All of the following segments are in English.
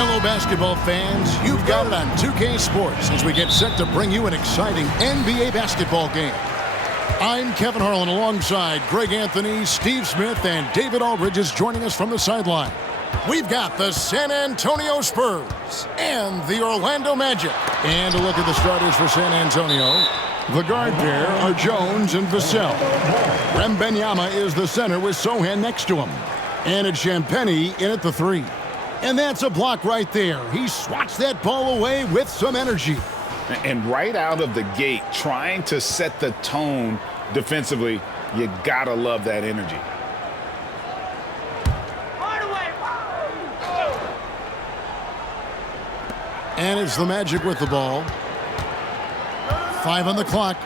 Hello, basketball fans. You've got it on 2K Sports as we get set to bring you an exciting NBA basketball game. I'm Kevin Harlan alongside Greg Anthony, Steve Smith, and David Aldridge is joining us from the sideline. We've got the San Antonio Spurs and the Orlando Magic. And a look at the starters for San Antonio. The guard pair are Jones and Vassell. Wemby is the center with Sohan next to him. And it's Champagnie in at the 3. And that's a block right there. He swats that ball away with some energy. And right out of the gate, trying to set the tone defensively, you gotta love that energy. And it's the Magic with the ball. 5 on the clock.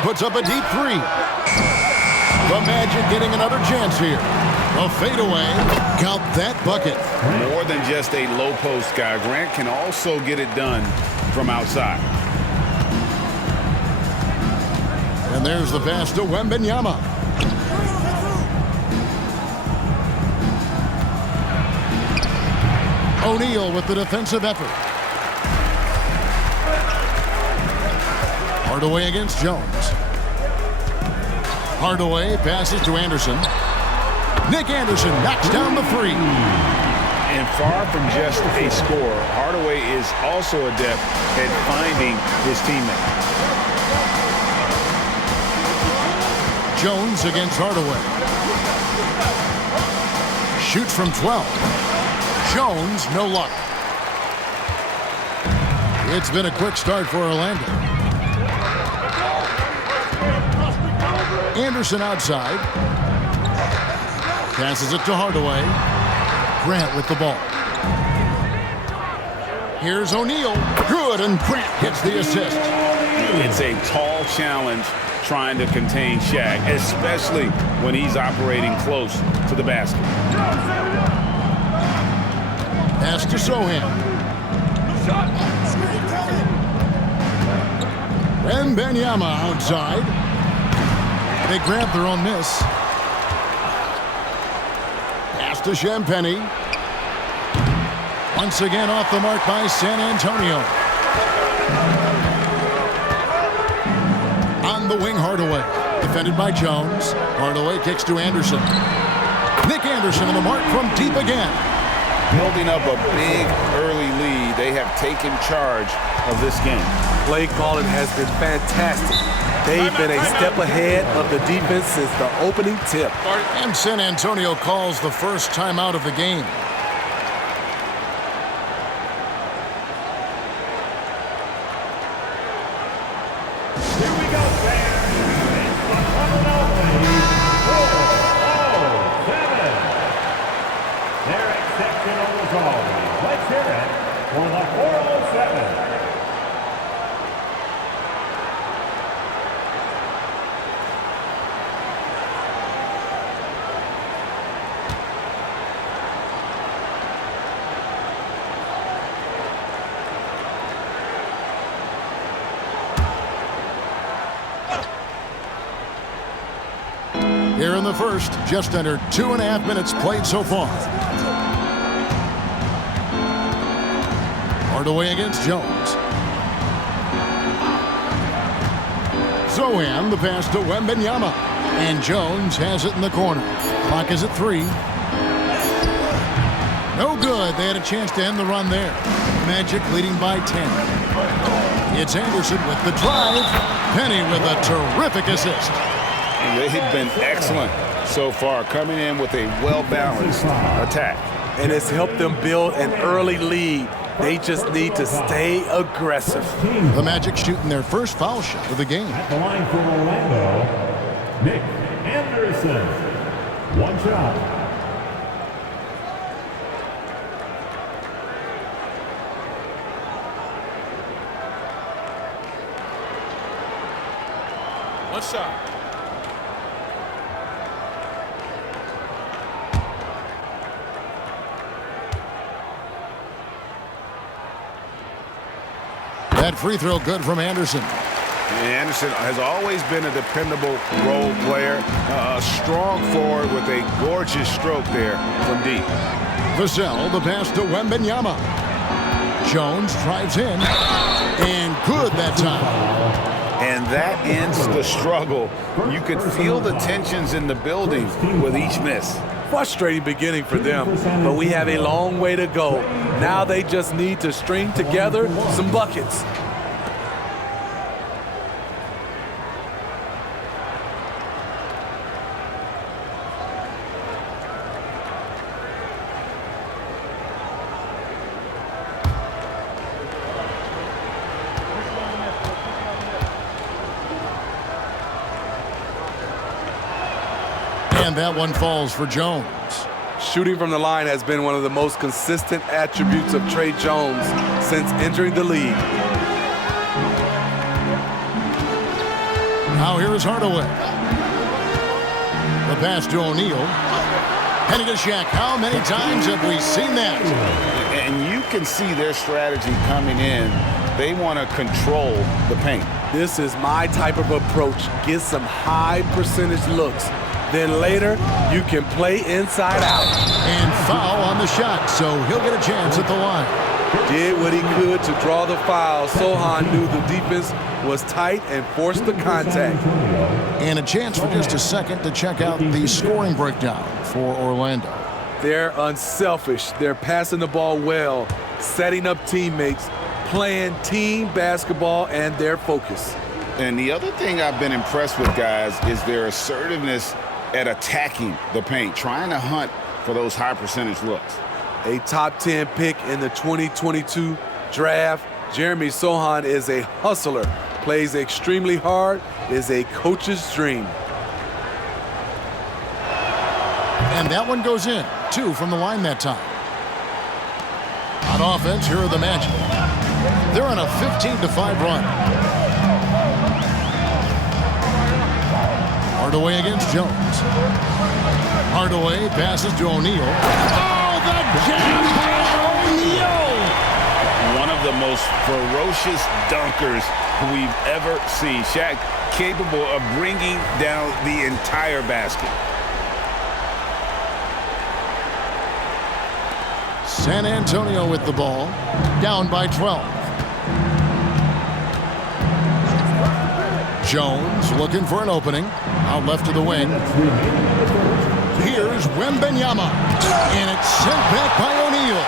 Puts up a deep 3. The Magic getting another chance here. A fadeaway. Count that bucket. More than just a low post guy. Grant can also get it done from outside. And there's the pass to Wemby. O'Neal with the defensive effort. Hardaway against Jones. Hardaway passes to Anderson. Nick Anderson knocks down the 3. And far from just a scorer, Hardaway is also adept at finding his teammate. Jones against Hardaway. Shoots from 12. Jones, no luck. It's been a quick start for Orlando. Anderson outside. Passes it to Hardaway. Grant with the ball. Here's O'Neal. Good, and Grant gets the assist. It's a tall challenge trying to contain Shaq, especially when he's operating close to the basket. Pass to Sohan. Wemby outside. They grab their own miss. Pass to Champagnie. Once again off the mark by San Antonio. On the wing, Hardaway. Defended by Jones. Hardaway kicks to Anderson. Nick Anderson on the mark from deep again. Building up a big early lead, they have taken charge of this game. Play calling has been fantastic. They've been a step ahead of the defense since the opening tip. And San Antonio calls the first timeout of the game. Here we go, fans. It's the one and only 407. They're exceptional as always. Let's hear it for the 407. Here in the first, just under 2.5 minutes played so far. Hardaway against Jones. Sohan, the pass to Wemby. And Jones has it in the corner. Clock is at 3. No good. They had a chance to end the run there. Magic leading by 10. It's Anderson with the drive. Penny with a terrific assist. They've been excellent so far, coming in with a well-balanced attack. And it's helped them build an early lead. They just need to stay aggressive. The Magic shooting their first foul shot of the game. At the line for Orlando, Nick Anderson. One shot. one shot. That free throw good from Anderson. Anderson has always been a dependable role player, a strong forward with a gorgeous stroke there from deep. Vassell, the pass to Wembenyama. Jones drives in, and good that time. And that ends the struggle. You could feel the tensions in the building with each miss. Frustrating beginning for them, but we have a long way to go. Now they just need to string together some buckets. And that one falls for Jones. Shooting from the line has been one of the most consistent attributes of Trey Jones since entering the league. Now here is Hardaway. The pass to O'Neal. Heading to Shaq. How many times have we seen that? And you can see their strategy coming in. They want to control the paint. This is my type of approach. Get some high percentage looks. Then later, you can play inside out. And foul on the shot, so he'll get a chance at the line. Did what he could to draw the foul. Sohan knew the defense was tight and forced the contact. And a chance for just a second to check out the scoring breakdown for Orlando. They're unselfish. They're passing the ball well, setting up teammates, playing team basketball, and their focus. And the other thing I've been impressed with, guys, is their assertiveness at attacking the paint, trying to hunt for those high percentage looks. A top 10 pick in the 2022 draft, Jeremy Sohan is a hustler, plays extremely hard, is a coach's dream. And that one goes in. 2 from the line that time. On offense, here are the Magic. They're on a 15-5 run. Hardaway against Jones. Hardaway passes to O'Neal. Oh, the jam by O'Neal! One of the most ferocious dunkers we've ever seen. Shaq capable of bringing down the entire basket. San Antonio with the ball, down by 12. Jones looking for an opening, out left to the wing. Here's Wembenyama, and it's sent back by O'Neal.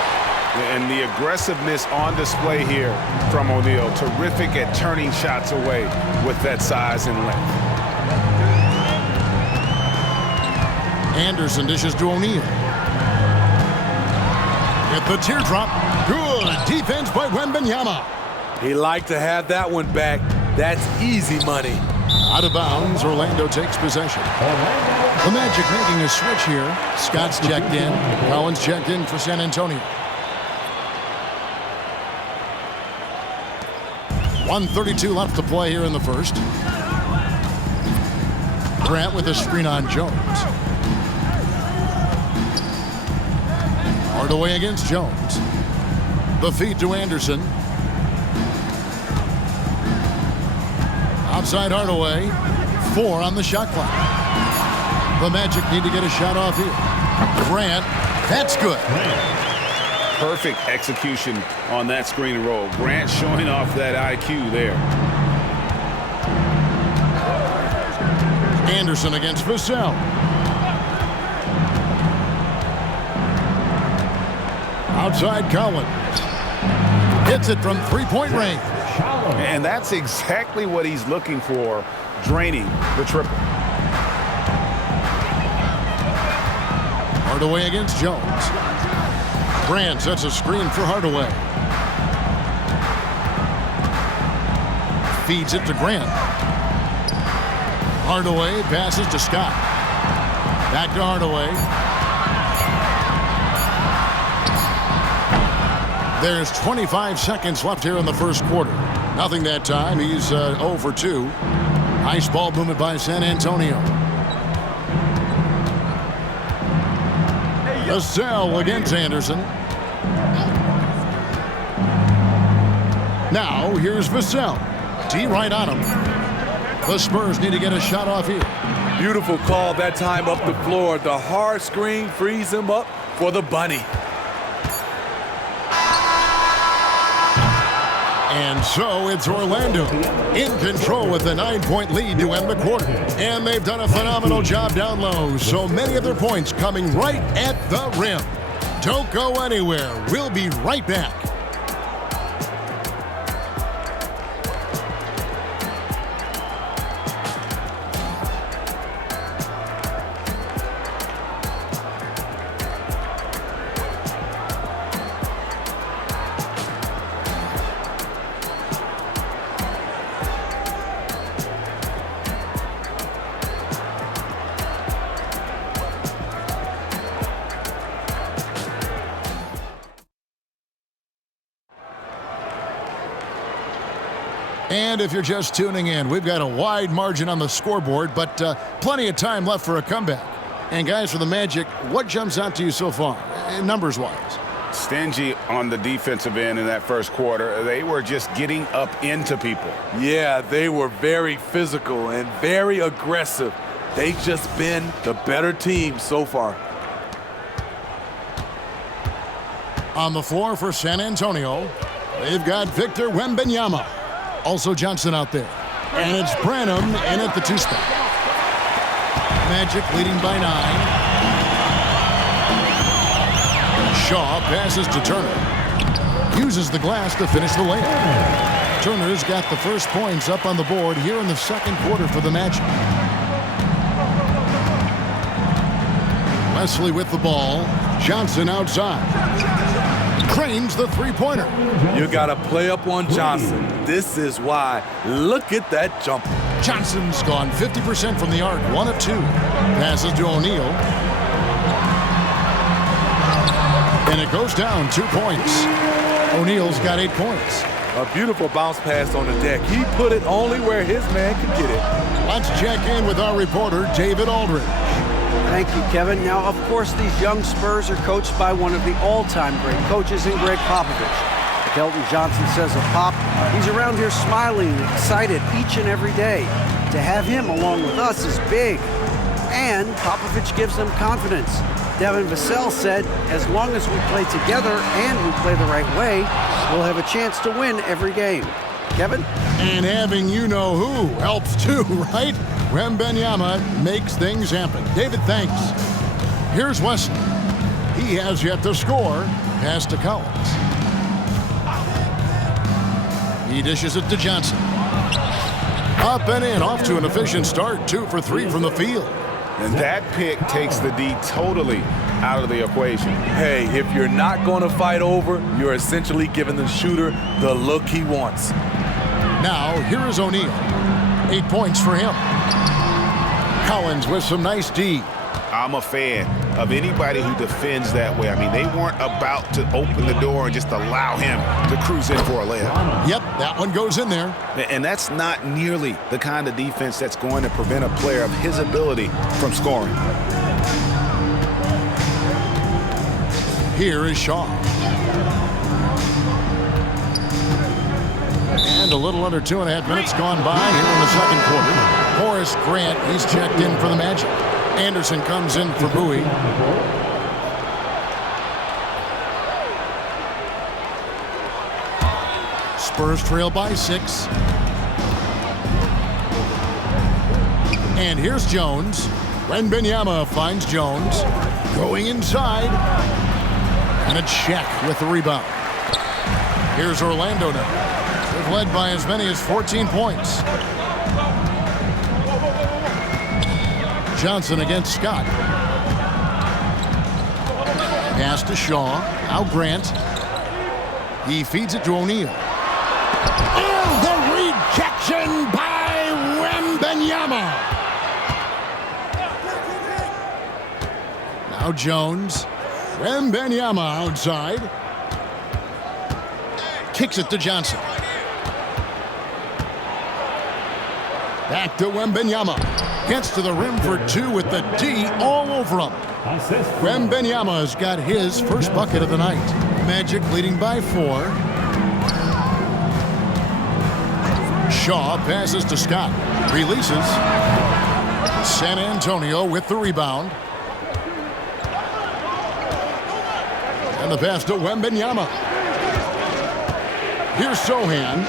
And the aggressiveness on display here from O'Neal. Terrific at turning shots away with that size and length. Anderson dishes to O'Neal. At the teardrop. Good defense by Wembenyama. He liked to have that one back. That's easy money. Out of bounds, Orlando takes possession. The Magic making a switch here. Scott's checked in. Collins checked in for San Antonio. 1:32 left to play here in the first. Grant with a screen on Jones. Hardaway against Jones. The feed to Anderson. Outside Hardaway. 4 on the shot clock. The Magic need to get a shot off here. Grant, that's good. Perfect execution on that screen and roll. Grant showing off that IQ there. Anderson against Vassell. Outside Collins. Hits it from three-point range. And that's exactly what he's looking for, draining the triple. Hardaway against Jones. Grant sets a screen for Hardaway. Feeds it to Grant. Hardaway passes to Scott. Back to Hardaway. There's 25 seconds left here in the first quarter. Nothing that time. He's 0 for 2. Nice ball movement by San Antonio. Vassell against Anderson. Now here's Vassell. D right on him. The Spurs need to get a shot off here. Beautiful call that time up the floor. The hard screen frees him up for the bunny. And so it's Orlando in control with a 9-point lead to end the quarter. And they've done a phenomenal job down low. So many of their points coming right at the rim. Don't go anywhere. We'll be right back. And if you're just tuning in, we've got a wide margin on the scoreboard, but plenty of time left for a comeback. And guys, for the Magic, what jumps out to you so far, numbers-wise? Stingy on the defensive end in that first quarter. They were just getting up into people. Yeah, they were very physical and very aggressive. They've just been the better team so far. On the floor for San Antonio, they've got Victor Wembanyama. Also Johnson out there. And it's Branham in at the 2 spot. Magic leading by 9. Shaw passes to Turner. Uses the glass to finish the layup. Turner's got the first points up on the board here in the second quarter for the Magic. Wesley with the ball. Johnson outside. Cranes the three-pointer. You got to play up on Johnson. This is why. Look at that jumper. Johnson's gone 50% from the arc, 1 of 2. Passes to O'Neal. And it goes down 2 points. O'Neal's got 8 points. A beautiful bounce pass on the deck. He put it only where his man could get it. Let's check in with our reporter, David Aldridge. Thank you, Kevin. Now, of course, these young Spurs are coached by one of the all-time great coaches in Greg Popovich. Like Elton Johnson says of Pop, he's around here smiling and excited each and every day. To have him along with us is big. And Popovich gives them confidence. Devin Vassell said, as long as we play together and we play the right way, we'll have a chance to win every game. Kevin? And having you-know-who helps too, right? Wembanyama makes things happen. David, thanks. Here's Wesley. He has yet to score. Pass to Collins. He dishes it to Johnson. Up and in, off to an efficient start. 2 for 3 from the field. And that pick takes the D totally out of the equation. Hey, if you're not going to fight over, you're essentially giving the shooter the look he wants. Now, here is O'Neal. 8 points for him. Collins with some nice D. I'm a fan of anybody who defends that way. I mean, they weren't about to open the door and just allow him to cruise in for a layup. Yep, that one goes in there. And that's not nearly the kind of defense that's going to prevent a player of his ability from scoring. Here is Shaw. And a little under 2.5 minutes gone by here in the second quarter. Horace Grant, he's checked in for the Magic. Anderson comes in for Bowie. Spurs trail by 6. And here's Jones. Wembanyama finds Jones. Going inside. And it's Shaq with the rebound. Here's Orlando now. They've led by as many as 14 points. Johnson against Scott. Pass to Shaw. Now Grant. He feeds it to O'Neal. Oh, the rejection by Wembanyama. Now Jones. Wembanyama outside. Kicks it to Johnson. Back to Wembenyama. Gets to the rim for two with the D all over him. Wembenyama's got his first bucket of the night. Magic leading by 4. Shaw passes to Scott. Releases. San Antonio with the rebound. And the pass to Wembenyama. Here's Sohan.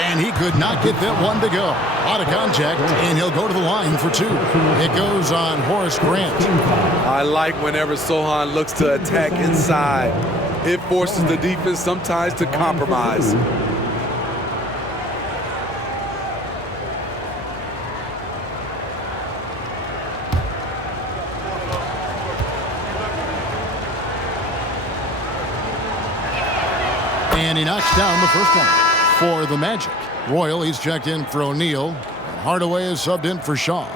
And he could not get that one to go. Out of contact, and he'll go to the line for 2. It goes on Horace Grant. I like whenever Sohan looks to attack inside. It forces the defense sometimes to compromise. And he knocks down the first one for the Magic. Royal, he's checked in for O'Neal. Hardaway is subbed in for Shaw.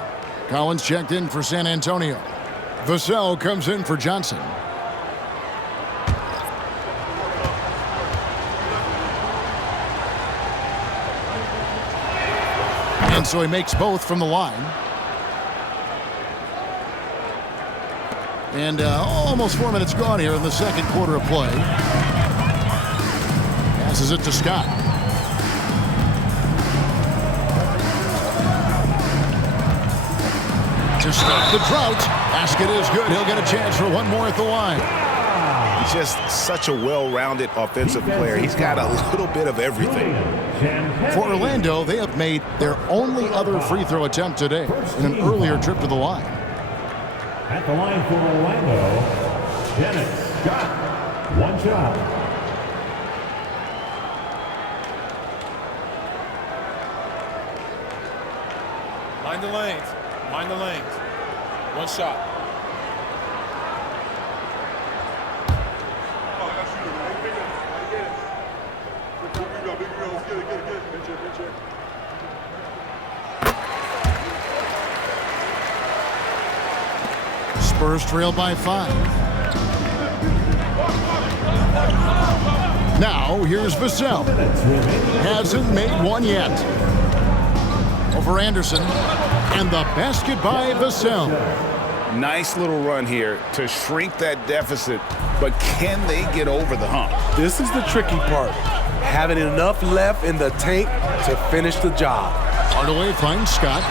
Collins checked in for San Antonio. Vassell comes in for Johnson. And so he makes both from the line. And almost 4 minutes gone here in the second quarter of play. Passes it to Scott. To stop the drought. Basket is good. He'll get a chance for one more at the line. He's just such a well-rounded offensive player. He's got a little bit of everything. For Orlando, they have made their only other free throw attempt today in an earlier trip to the line. At the line for Orlando, Dennis Scott. 1 shot. Mind the lanes. Mind the lanes. 1 shot. Spurs trail by 5. Now here's Vassell. Hasn't made one yet. Over Anderson. And the basket by Vassell. Nice little run here to shrink that deficit, but can they get over the hump? This is the tricky part. Having enough left in the tank to finish the job. Hardaway finds Scott.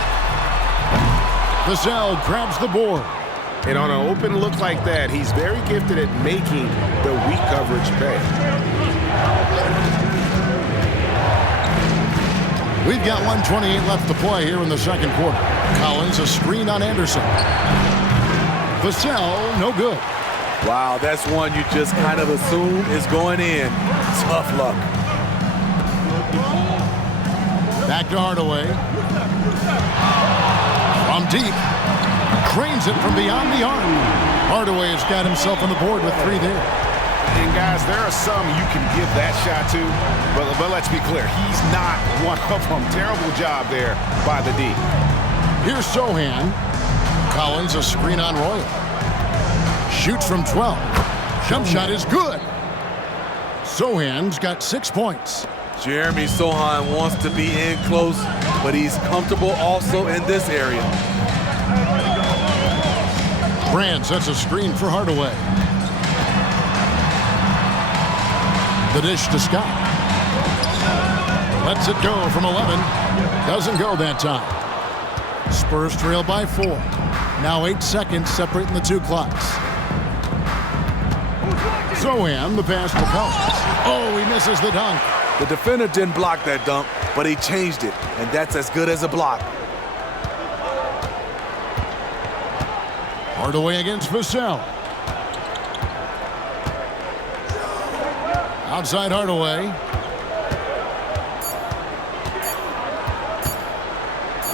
Vassell grabs the board. And on an open look like that, he's very gifted at making the weak coverage pay. We've got 1:28 left to play here in the second quarter. Collins a screen on Anderson. Vassell, no good. Wow, that's one you just kind of assume is going in. Tough luck. Back to Hardaway. From deep. Cranes it from beyond the arc. Hardaway has got himself on the board with 3 there. And guys, there are some you can give that shot to, but let's be clear, he's not one of them. Terrible job there by the D. Here's Sohan. Collins a screen on Royal. Shoots from 12. Jump shot is good. Sohan's got 6 points. Jeremy Sohan wants to be in close, but he's comfortable also in this area. Brand sets a screen for Hardaway. The dish to Scott. Lets it go from 11. Doesn't go that time. Spurs trail by 4. Now 8 seconds separating the 2 clocks. Sohan, the pass to Collins. Oh, he misses the dunk. The defender didn't block that dunk, but he changed it, and that's as good as a block. Hardaway against Vassell. Outside Hardaway.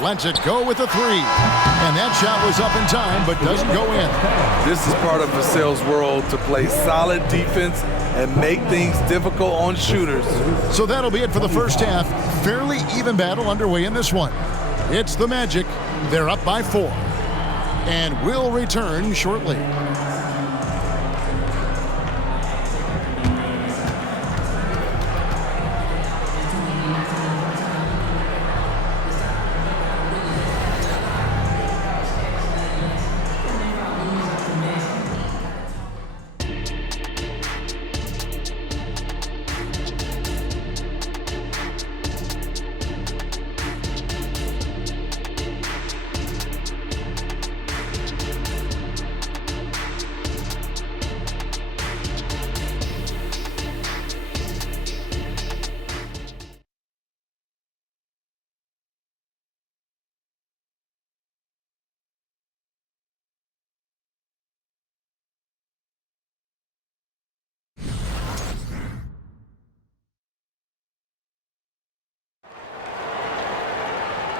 Lets it go with a 3. And that shot was up in time, but doesn't go in. This is part of Vassell's world, to play solid defense and make things difficult on shooters. So that'll be it for the first half. Fairly even battle underway in this one. It's the Magic. They're up by 4. And we'll return shortly.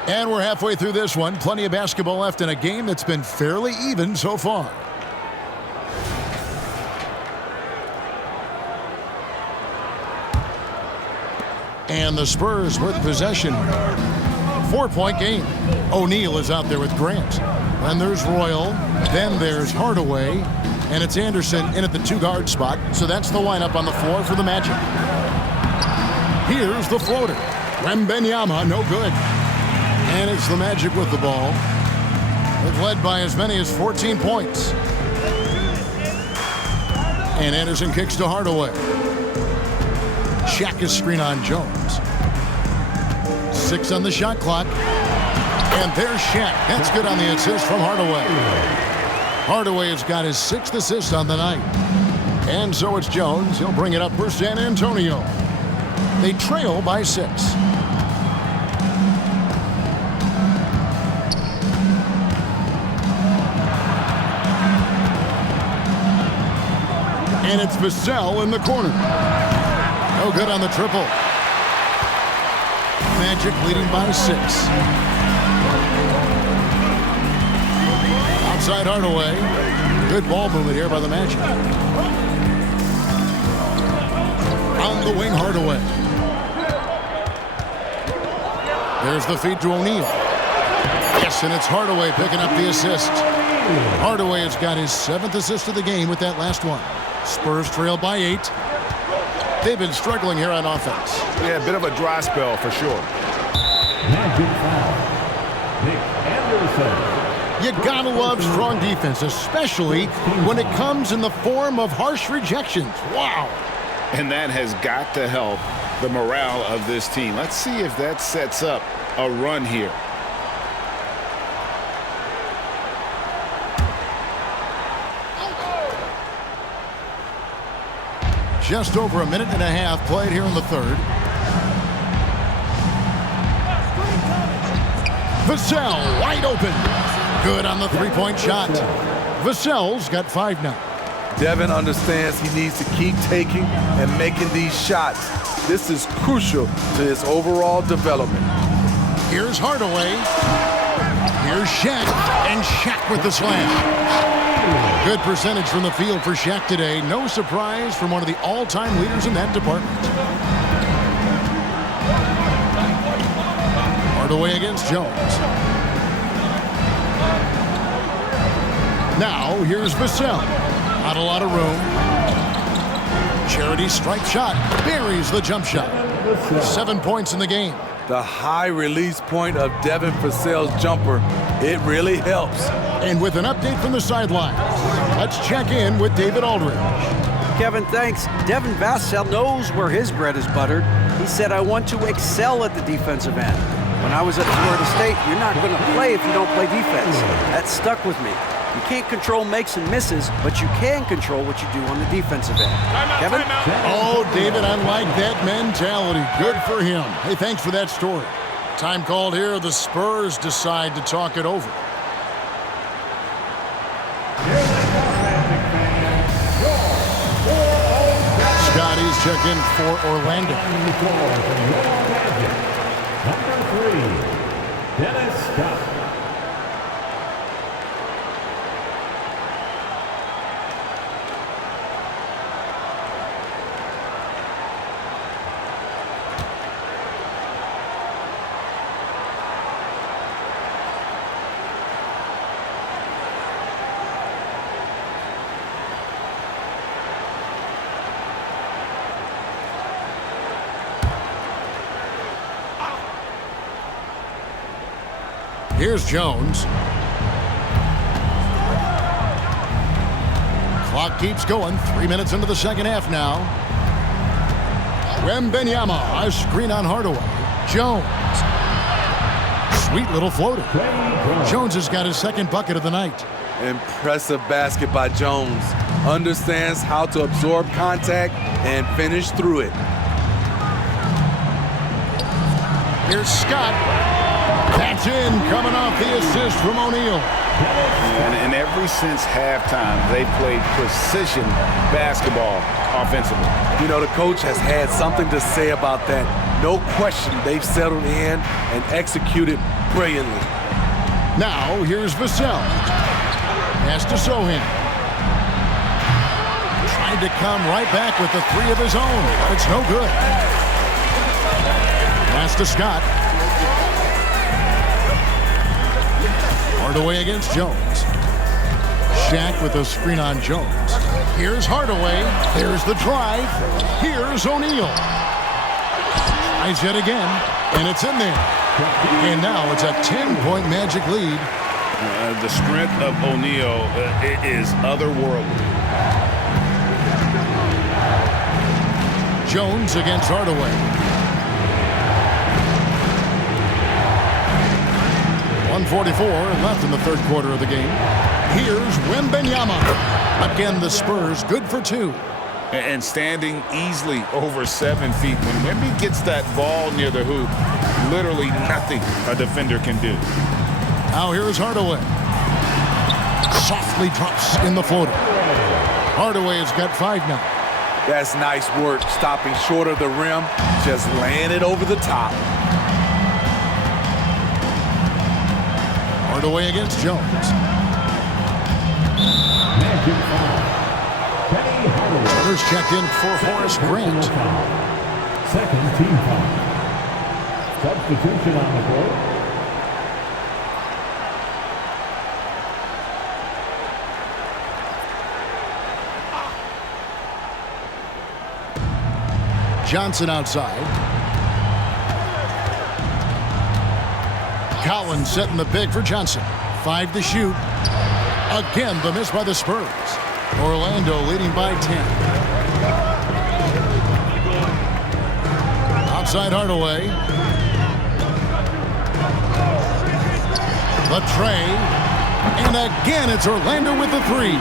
And we're halfway through this one. Plenty of basketball left in a game that's been fairly even so far. And the Spurs with possession. 4-point game. O'Neal is out there with Grant. Then there's Royal. Then there's Hardaway. And it's Anderson in at the 2-guard spot. So that's the lineup on the floor for the Magic. Here's the floater. Wemby, no good. And it's the Magic with the ball. They've led by as many as 14 points. And Anderson kicks to Hardaway. Shaq is screen on Jones. 6 on the shot clock. And there's Shaq. That's good on the assist from Hardaway. Hardaway has got his 6th assist on the night. And so it's Jones. He'll bring it up for San Antonio. They trail by 6. And it's Vassell in the corner. No good on the triple. Magic leading by 6. Outside Hardaway. Good ball movement here by the Magic. On the wing, Hardaway. There's the feed to O'Neal. Yes, and it's Hardaway picking up the assist. Hardaway has got his 7th assist of the game with that last one. Spurs trail by 8. They've been struggling here on offense. Yeah, a bit of a dry spell for sure. Magic foul. Nick Anderson. You gotta love strong defense, especially when it comes in the form of harsh rejections. Wow. And that has got to help the morale of this team. Let's see if that sets up a run here. Just over a minute and a half played here in the 3rd. Vassell wide open. Good on the 3-point shot. Vassell's got 5 now. Devin understands he needs to keep taking and making these shots. This is crucial to his overall development. Here's Hardaway. Here's Shaq. And Shaq with the slam. Good percentage from the field for Shaq today. No surprise from one of the all-time leaders in that department. Hardaway against Jones. Now here's Vassell. Not a lot of room. Charity stripe shot. Buries the jump shot. 7 points in the game. The high release point of Devin Vassell's jumper, it really helps. And with an update from the sideline, let's check in with David Aldridge. Kevin, thanks. Devin Vassell knows where his bread is buttered. He said, I want to excel at the defensive end. When I was at Florida State, you're not going to play if you don't play defense. That stuck with me. You can't control makes and misses, but you can control what you do on the defensive end. Kevin? Oh, David, I like that mentality. Good for him. Hey, thanks for that story. Time called here. The Spurs decide to talk it over. Scotty's check in for Orlando. Number 3, Dennis Scott. Here's Jones. Clock keeps going. 3 minutes into the second half now. Wemby, a screen on Hardaway. Jones. Sweet little floater. Jones has got his 2nd bucket of the night. Impressive basket by Jones. Understands how to absorb contact and finish through it. Here's Scott. That's in, coming off the assist from O'Neal. And ever since halftime, they've played precision basketball offensively. You know, the coach has had something to say about that. No question, they've settled in and executed brilliantly. Now, here's Vassell. Has to Sohan. Tried to come right back with the three of his own, but it's no good. Pass to Scott. Hardaway against Jones. Shaq with a screen on Jones. Here's Hardaway. There's the drive. Here's O'Neal. Tries it again, and it's in there. And now it's a 10-point Magic lead. The strength of O'Neal is otherworldly. Jones against Hardaway. 1:44 left in the third quarter of the game. Here's Wemby. Again, the Spurs good for two. And standing easily over 7 feet. When Wemby gets that ball near the hoop, literally nothing a defender can do. Now here's Hardaway. Softly drops in the floater. Hardaway has got 5 now. That's nice work, stopping short of the rim, just laying it over the top. Hardaway against Jones. Others checked in for Horace Grant. Second team foul. Substitution on the court. Johnson outside. Collins setting the pick for Johnson. 5 to shoot. Again, the miss by the Spurs. Orlando leading by 10. Outside Hardaway. The tray. And again, it's Orlando with the 3.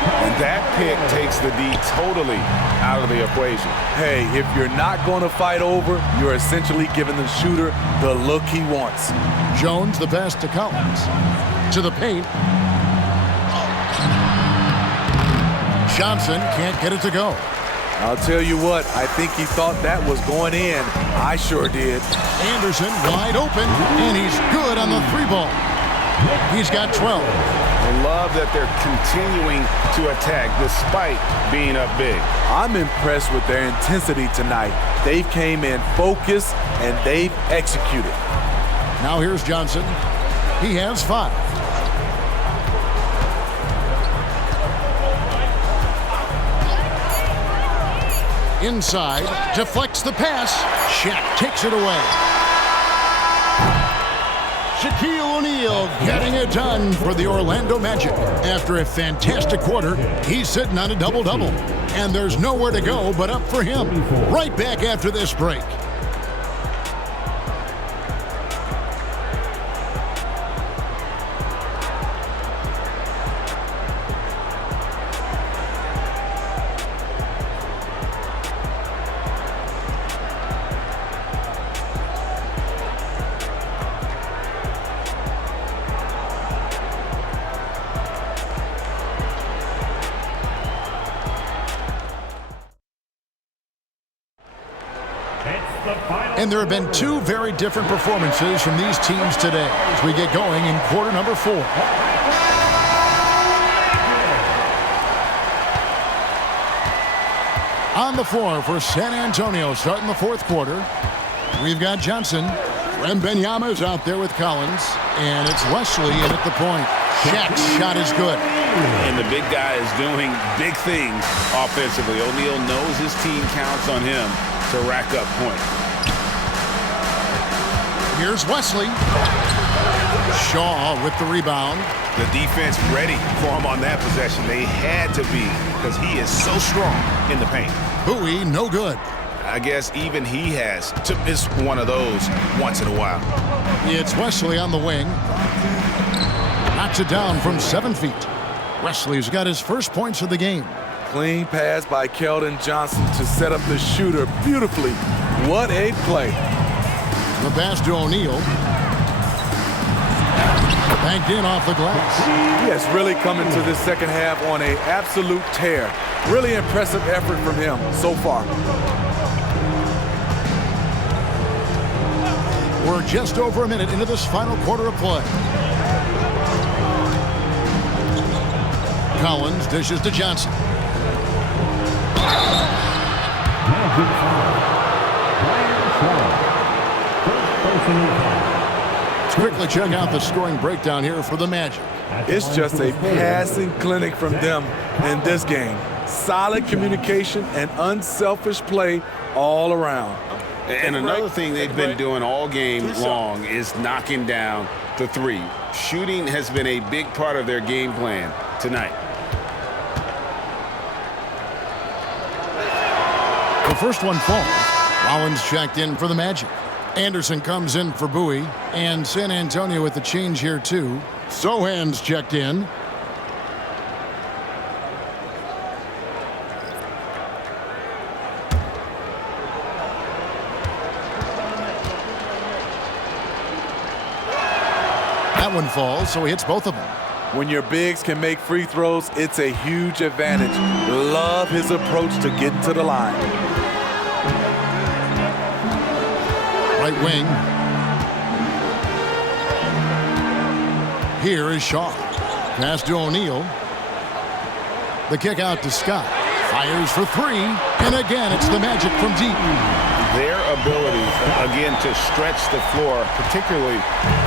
And that pick takes the D totally out of the equation. Hey, if you're not going to fight over, you're essentially giving the shooter the look he wants. Jones, the pass to Collins. To the paint. Johnson can't get it to go. I'll tell you what, I think he thought that was going in. I sure did. Anderson wide open, and he's good on the 3 ball. He's got 12. I love that they're continuing to attack despite being up big. I'm impressed with their intensity tonight. They came in focused, and they've executed. Now here's Johnson. He has 5. Inside, deflects the pass. Shaq takes it away. Shaquille O'Neal getting it done for the Orlando Magic. After a fantastic quarter, he's sitting on a double-double. And there's nowhere to go but up for him. Right back after this break. And there have been 2 very different performances from these teams today as we get going in quarter number 4. On the floor for San Antonio starting the 4th quarter. We've got Johnson. Wemby is out there with Collins. And it's Wesley in at the point. Shaq's shot is good. And the big guy is doing big things offensively. O'Neal knows his team counts on him to rack up points. Here's Wesley. Shaw with the rebound. The defense ready for him on that possession. They had to be because he is so strong in the paint. Bowie, no good. I guess even he has to miss one of those once in a while. It's Wesley on the wing. Knocks it down from 7 feet. Wesley's got his first points of the game. Clean pass by Keldon Johnson to set up the shooter beautifully. What a play. The pass to O'Neal. Banked in off the glass. He has really come into this second half on an absolute tear. Really impressive effort from him so far. We're just over a minute into this final quarter of play. Collins dishes to Johnson. Let's quickly check out the scoring breakdown here for the Magic. It's just a passing clinic from them in this game. Solid communication and unselfish play all around. And another thing they've been doing all game long is knocking down the three. Shooting has been a big part of their game plan tonight. The first one falls. Rollins checked in for the Magic. Anderson comes in for Bowie. And San Antonio with the change here, too. Sohan's checked in. That one falls, so he hits both of them. When your bigs can make free throws, it's a huge advantage. Love his approach to getting to the line. Right wing. Here is Shaw. Pass to O'Neal. The kick out to Scott. Fires for three. And again, it's the Magic from deep. Their ability, again, to stretch the floor, particularly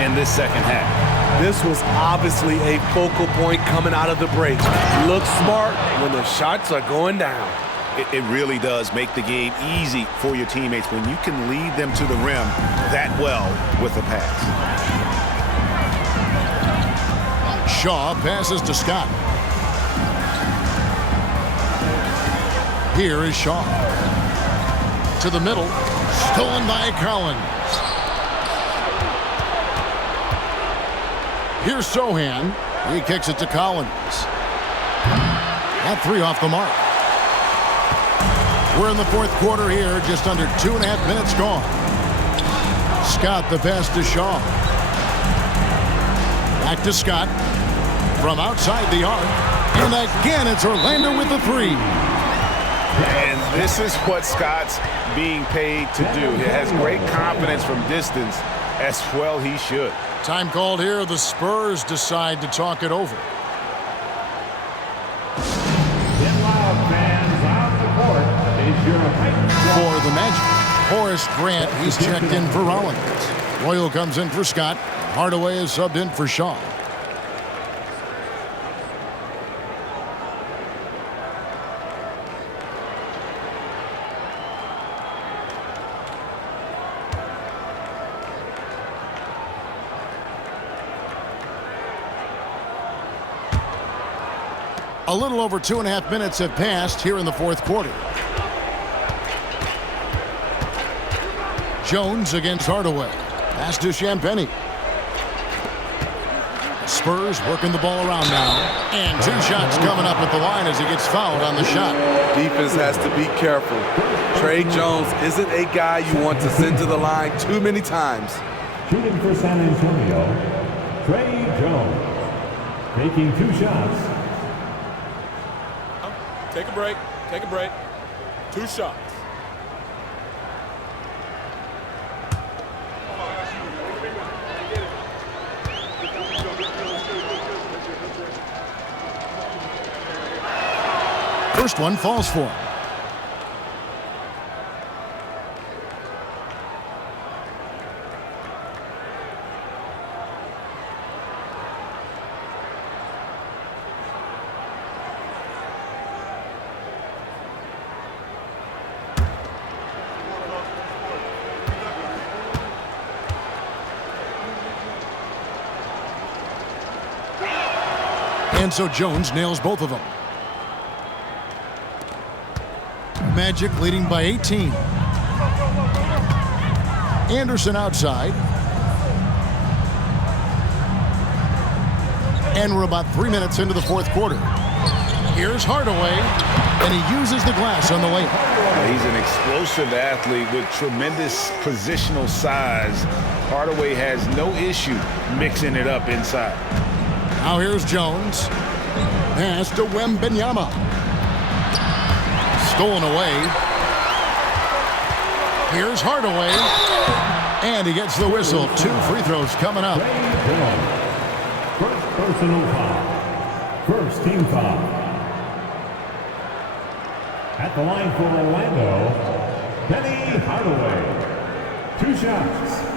in this second half. This was obviously a focal point coming out of the break. Look smart when the shots are going down. It really does make the game easy for your teammates when you can lead them to the rim that well with a pass. Shaw passes to Scott. Here is Shaw. To the middle. Stolen by Collins. Here's Sohan. He kicks it to Collins. That three off the mark. We're in the fourth quarter here. Just under 2.5 minutes gone. Scott the pass to Shaw. Back to Scott. From outside the arc. And again, it's Orlando with the three. And this is what Scott's being paid to do. He has great confidence from distance, as well he should. Time called here. The Spurs decide to talk it over. For the Magic, Horace Grant, he's checked in for Rollins. Royal comes in for Scott. Hardaway is subbed in for Shaw. A little over 2.5 minutes have passed here in the fourth quarter. Jones against Hardaway. Pass to Champagnie. Spurs working the ball around now. And two shots coming up at the line as he gets fouled on the shot. Defense has to be careful. Trey Jones isn't a guy you want to send to the line too many times. Shooting for San Antonio, Trey Jones. Making two shots. Take a break. Take a break. Two shots. First one falls for him. And so Jones nails both of them. Magic leading by 18. Anderson outside. And we're about 3 minutes into the fourth quarter. Here's Hardaway, and he uses the glass on the layup. He's an explosive athlete with tremendous positional size Hardaway has no issue mixing it up inside. Now here's Jones. Pass to Wemby. Stolen away. Here's Hardaway. And he gets the whistle. 2 free throws coming up. First personal foul. First team foul. At the line for Orlando, Penny Hardaway. 2 shots.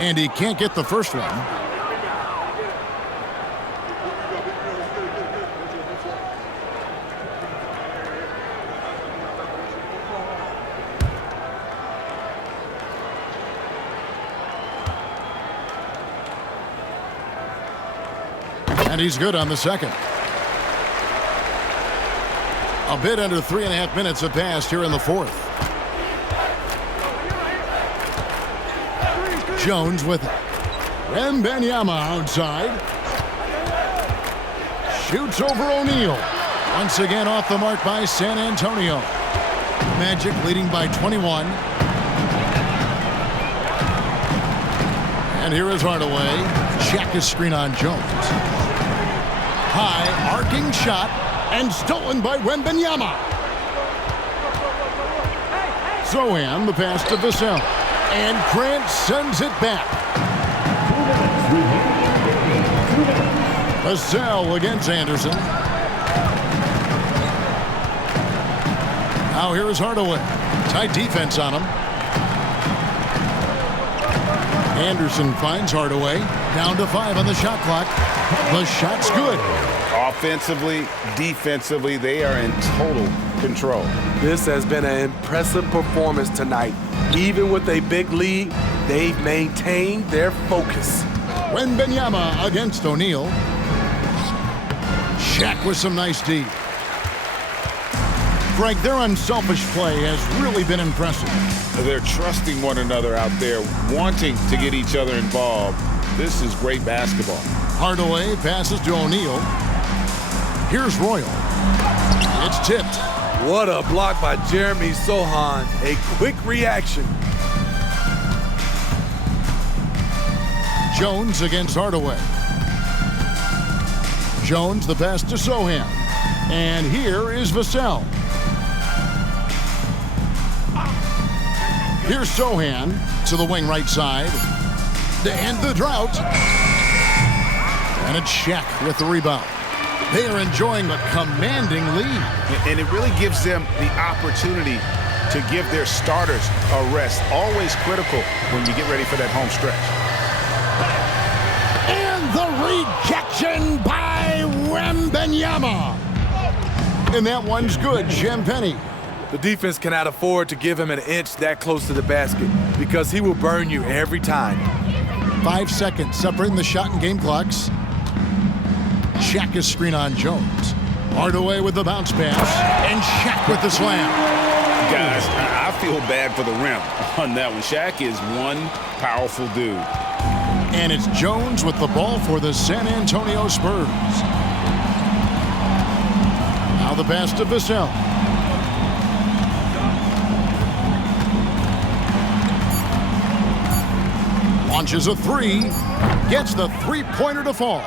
And he can't get the first one. And he's good on the second. A bit under 3.5 minutes have passed here in the fourth. Jones with it. Wemby outside. Shoots over O'Neal. Once again off the mark by San Antonio. Magic leading by 21. And here is Hardaway. Shaq is screen on Jones. High arcing shot and stolen by Wemby. Zohan, the pass to Vassell. And Grant sends it back. Vassell against Anderson. Now here is Hardaway. Tight defense on him. Anderson finds Hardaway. Down to 5 on the shot clock. The shot's good. Offensively, defensively, they are in total control. This has been an impressive performance tonight. Even with a big lead, they've maintained their focus. Wemby against O'Neal. Shaq with some nice D. Greg, their unselfish play has really been impressive. They're trusting one another out there, wanting to get each other involved. This is great basketball. Hardaway passes to O'Neal. Here's Royal. It's tipped. What a block by Jeremy Sohan. A quick reaction. Jones against Hardaway. Jones the pass to Sohan. And here is Vassell. Here's Sohan to the wing right side. To end the drought. And it's Shaq with the rebound. They are enjoying a commanding lead. And it really gives them the opportunity to give their starters a rest. Always critical when you get ready for that home stretch. And the rejection by Wemby. And that one's good, Champagny. The defense cannot afford to give him an inch that close to the basket because he will burn you every time. 5 seconds separating the shot and game clocks. Shaq is screen on Jones. Hardaway with the bounce pass. And Shaq with the slam. Guys, I feel bad for the rim on that one. Shaq is one powerful dude. And it's Jones with the ball for the San Antonio Spurs. Now the pass to Vassell. Launches a three. Gets the three-pointer to fall.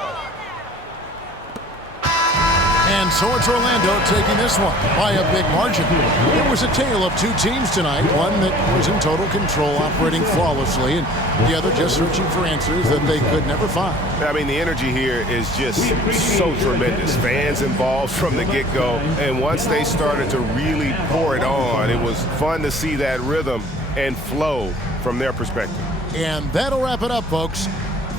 And so it's Orlando taking this one by a big margin. It was a tale of 2 teams tonight. One that was in total control, operating flawlessly, and the other just searching for answers that they could never find. I mean, the energy here is just so tremendous. Fans involved from the get-go, and once they started to really pour it on, it was fun to see that rhythm and flow from their perspective. And that'll wrap it up, folks.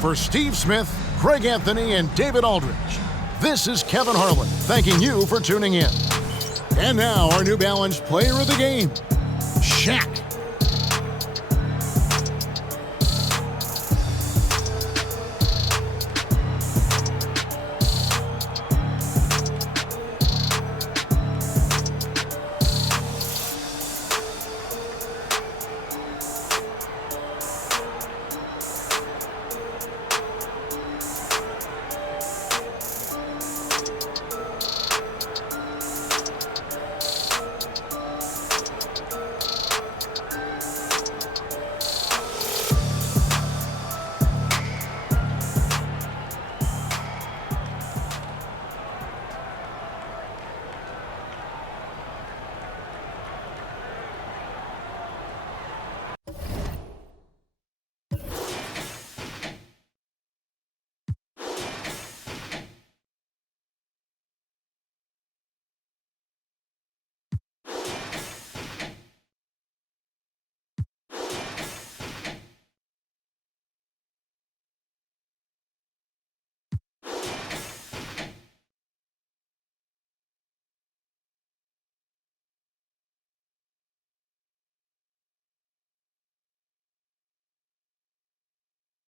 For Steve Smith, Greg Anthony, and David Aldridge, this is Kevin Harlan thanking you for tuning in. And now our New Balance player of the game, Shaq.